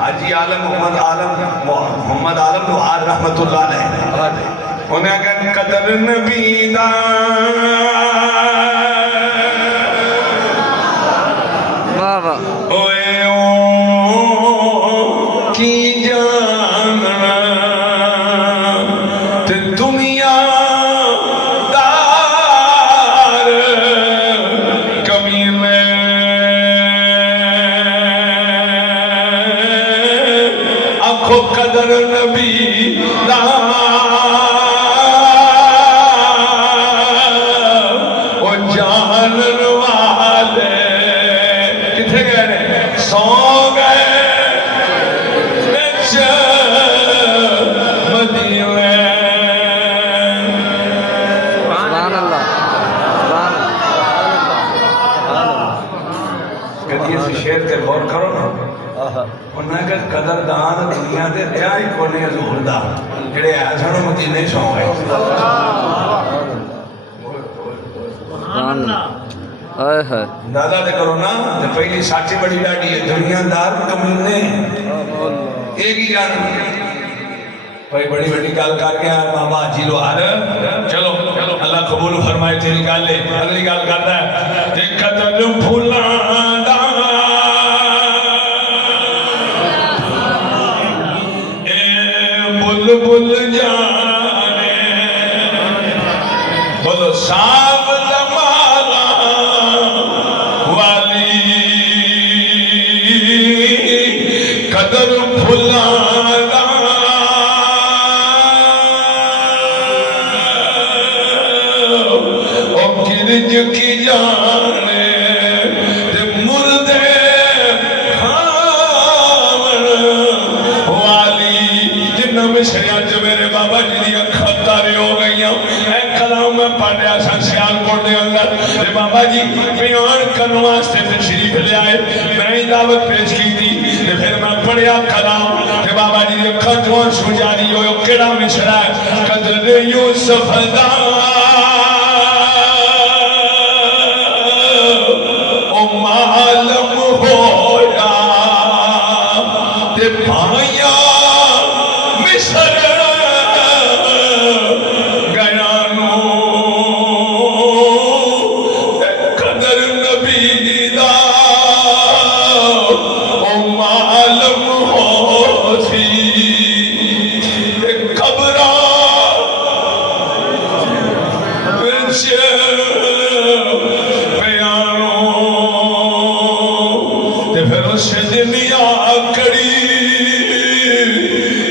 हाजी आलम मोहम्मद आलम लोहार रहमतुल्लाह अलैह उन्हें अगर कदर नबी दा ओए ओ की जानना ते दुनिया दार कमी में आखो कदर नबी दा ओ जानन वाले किथे गए सौ गए शेर ते गौर करो ना उन्हें के कदरदान दुनिया दे रहा ही कोने हजूर दा जेड़े आ सन मदीने सौ गए दादा ते करो ना ते पहली साची बड़ी लाडी है दुनियादार कमीने एक ही जान भाई बड़ी बड़ी गल कर गया बाबा हाजी लोहार चलो अल्लाह कबूल फरमाए तेरी गल है अगली गल करदा है ते कदर फूलां दा ए बुलबुल जाने बोलो साब जमाला वाली कदर फूलां की जाने ते मुर्दे खावन वाली जिन्ना मिसरिया च मेरे बाबा जी दी अखां तारे हो गई ऐ कलाम मैं पढ़िया सा सियालकोट दे अंदर ते बाबा जी बयान करने वास्ते तशरीफ ले आए मैं दावत पेश की थी ते फिर मैं पढ़िया कलाम ते बाबा जी दी अखां चों आंसू जारी होए केड़ा मिसरा है कदर यूसुफ दा मालम होया ते भाया मिसर गया नो कदर नबी दा ओ मालम हो सी खबरा कड़ी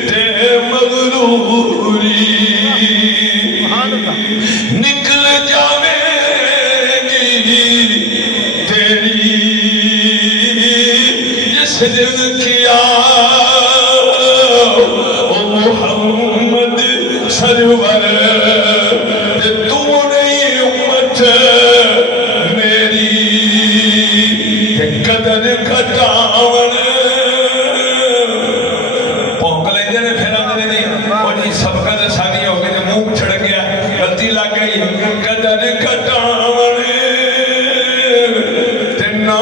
ते मगरूरी निकल जावेगी तेरी जिस दिन किया ओ मोहम्मद सरवर ते तू नहीं उम्मत मेरी कदर घटावन भौंक लेंदे ने फिर आंदे ने ओ जी सबका ते सारी हो गई ते मुंह छड़ गया गलती लग गई कदर घटावन ते ना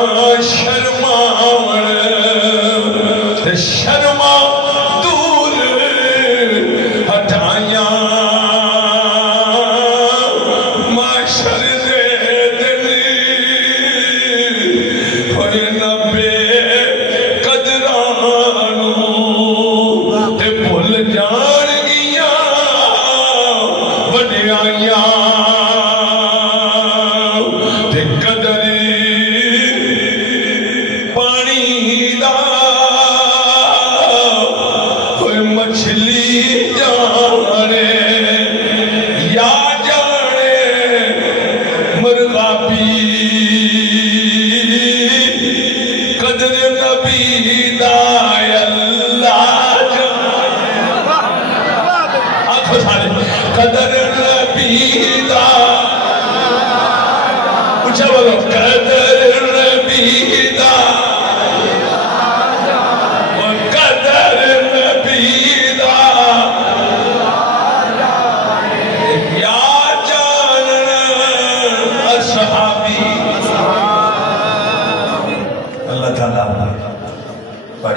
शर्मावन ते शर्मा दूर हटाया माशर दे दिल होए नबे कदरानू ते भुल जान गिया वड्याइयां ते कदर पानी दा होए मछली जाने या जाने मरगाबी कदर नबी दा अल्लाह आखो सारे कदर नबी दा पूछा बोलो कदर नबी दा कदर नबी दा या जानना असहाबी ताला